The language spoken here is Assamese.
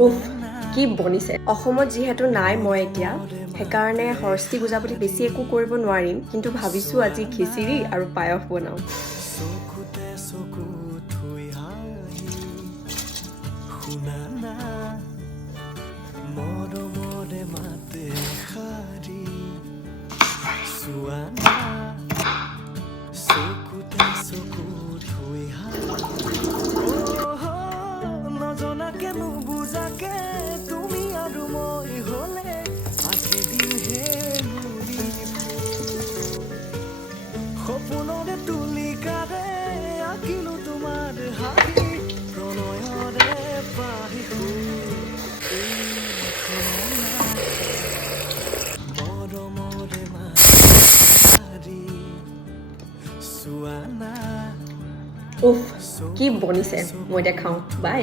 উফ কি বনিছে অসমত যিহেতু নাই মই এতিয়া সেইকাৰণে সৰস্বতী পূজা বুলি বেছি একো কৰিব নোৱাৰিম কিন্তু ভাবিছো আজি খিচিৰি আৰু পায়স বনাও উফ কি বনিছে মই এতিয়া খাওঁ বাই